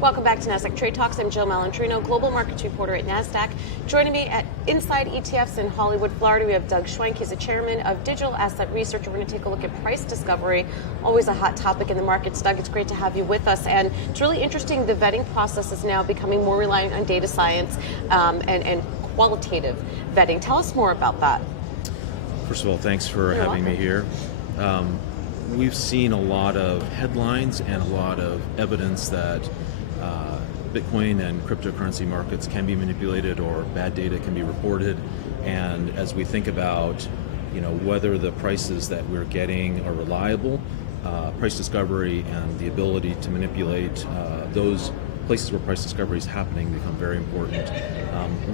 Welcome back to Nasdaq Trade Talks. I'm Jill Malandrino, Global Markets Reporter at Nasdaq. Joining me at Inside ETFs in Hollywood, Florida, we have Doug Schwenk. He's the chairman of Digital Asset Research. We're going to take a look at price discovery, always a hot topic in the markets. Doug, it's great to have you with us. And it's really interesting, the vetting process is now becoming more reliant on data science and qualitative vetting. Tell us more about that. First of all, thanks for having me here. We've seen a lot of headlines and a lot of evidence that Bitcoin and cryptocurrency markets can be manipulated or bad data can be reported. And as we think about, whether the prices that we're getting are reliable, price discovery and the ability to manipulate those places where price discovery is happening become very important.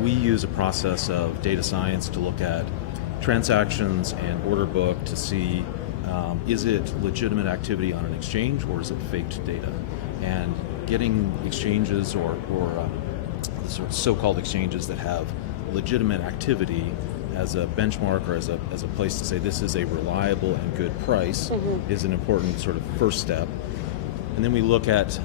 We use a process of data science to look at transactions and order book to see is it legitimate activity on an exchange or is it faked data? And getting exchanges or so-called exchanges that have legitimate activity as a benchmark or as a place to say this is a reliable and good price is an important sort of first step. And then we look at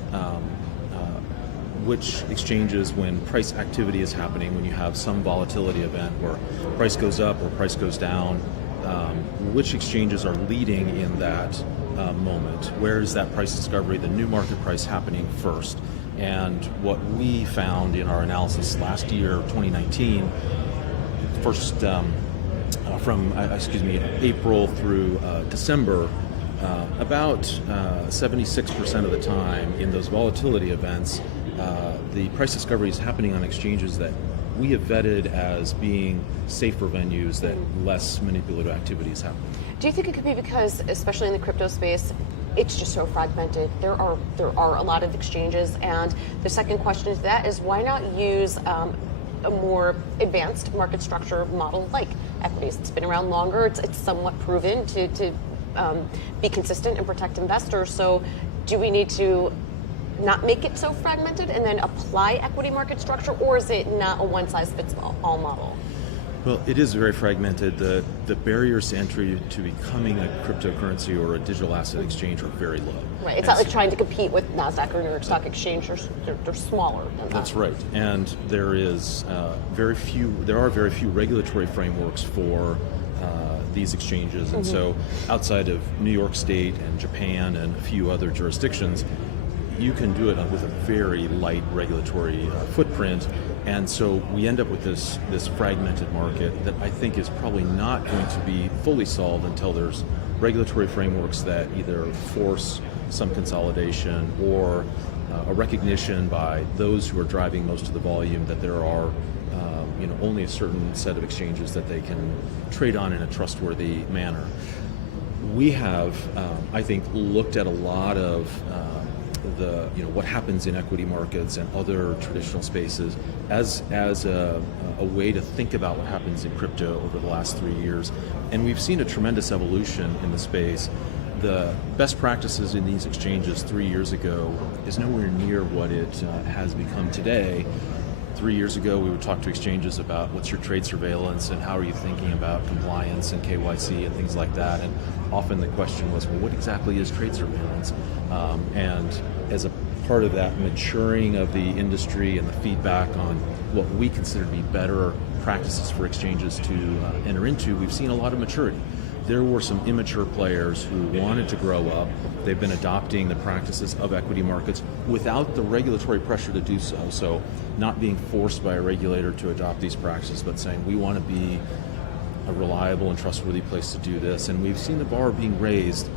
which exchanges, when price activity is happening, when you have some volatility event where price goes up or price goes down, which exchanges are leading in that moment? Where is that price discovery, the new market price, happening first? And what we found in our analysis last year, 2019, from April through December, about 76% of the time in those volatility events, the price discovery is happening on exchanges that we have vetted as being safer venues that less manipulative activity is happening. Do you think it could be because, especially in the crypto space, it's just so fragmented? There are a lot of exchanges, and the second question to that is why not use a more advanced market structure model like equities? It's been around longer. It's somewhat proven to be consistent and protect investors. So, do we need to not make it so fragmented and then apply equity market structure, or is it not a one-size-fits-all model? Well, it is very fragmented. The barriers to entry to becoming a cryptocurrency or a digital asset exchange are very low. Right. It's not like trying to compete with Nasdaq or New York Stock Exchange. They're smaller than that. That's right. And there are very few regulatory frameworks for these exchanges. And so outside of New York State and Japan and a few other jurisdictions, you can do it with a very light regulatory footprint, and so we end up with this fragmented market that I think is probably not going to be fully solved until there's regulatory frameworks that either force some consolidation or a recognition by those who are driving most of the volume that there are only a certain set of exchanges that they can trade on in a trustworthy manner. We have, I think, looked at a lot of what happens in equity markets and other traditional spaces as a way to think about what happens in crypto over the last 3 years, and we've seen a tremendous evolution in the space. The best practices in these exchanges 3 years ago is nowhere near what it has become today. 3 years ago, we would talk to exchanges about what's your trade surveillance and how are you thinking about compliance and KYC and things like that. And often the question was, well, what exactly is trade surveillance? And as a part of that maturing of the industry and the feedback on what we consider to be better practices for exchanges to enter into, we've seen a lot of maturity. There were some immature players who wanted to grow up. They've been adopting the practices of equity markets without the regulatory pressure to do so. So not being forced by a regulator to adopt these practices, but saying we want to be a reliable and trustworthy place to do this. And we've seen the bar being raised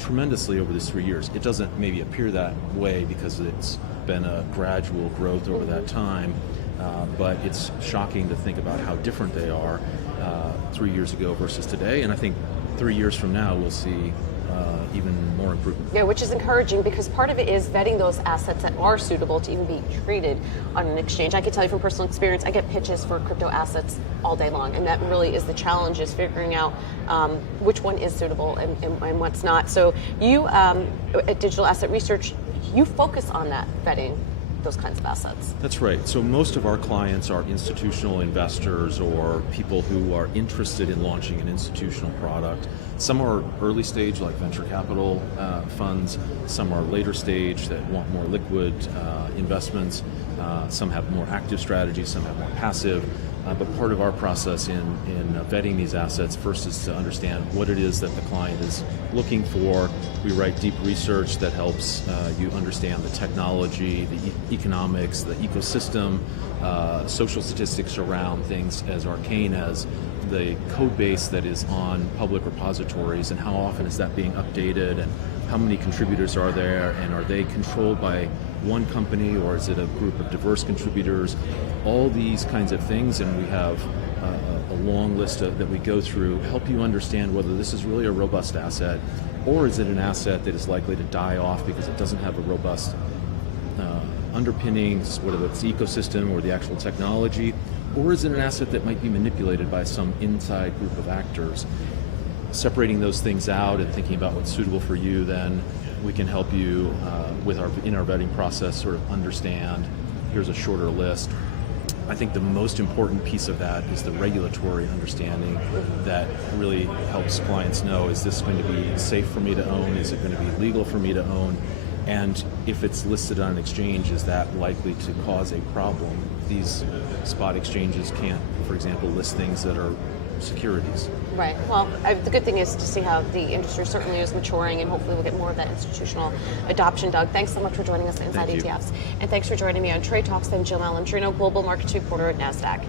tremendously over these 3 years. It doesn't maybe appear that way because it's been a gradual growth over that time, but it's shocking to think about how different they are 3 years ago versus today. And I think 3 years from now we'll see even more improvement. Yeah, which is encouraging because part of it is vetting those assets that are suitable to even be traded on an exchange. I can tell you from personal experience, I get pitches for crypto assets all day long, and that really is the challenge, is figuring out which one is suitable and what's not. So you, at Digital Asset Research, you focus on that vetting. those kinds of assets? That's right. So most of our clients are institutional investors or people who are interested in launching an institutional product. Some are early stage, like venture capital funds. Some are later stage that want more liquid investments. Some have more active strategies, some have more passive. But part of our process in vetting these assets first is to understand what it is that the client is looking for. We write deep research that helps you understand the technology, the economics, the ecosystem, social statistics around things as arcane as the code base that is on public repositories and how often is that being updated and how many contributors are there and are they controlled by one company or is it a group of diverse contributors? All these kinds of things, and we have a long list that we go through, help you understand whether this is really a robust asset or is it an asset that is likely to die off because it doesn't have a robust underpinnings, whether it's the ecosystem or the actual technology, or is it an asset that might be manipulated by some inside group of actors? Separating those things out and thinking about what's suitable for you, then we can help you in our vetting process sort of understand, here's a shorter list. I think the most important piece of that is the regulatory understanding that really helps clients know, is this going to be safe for me to own? Is it going to be legal for me to own? And if it's listed on an exchange, is that likely to cause a problem? These spot exchanges can't, for example, list things that are securities. Right. Well, the good thing is to see how the industry certainly is maturing, and hopefully we'll get more of that institutional adoption. Doug, thanks so much for joining us at Inside ETFs. And thanks for joining me on Trade Talks. I'm Jill Malandrino, Global Markets Reporter at Nasdaq.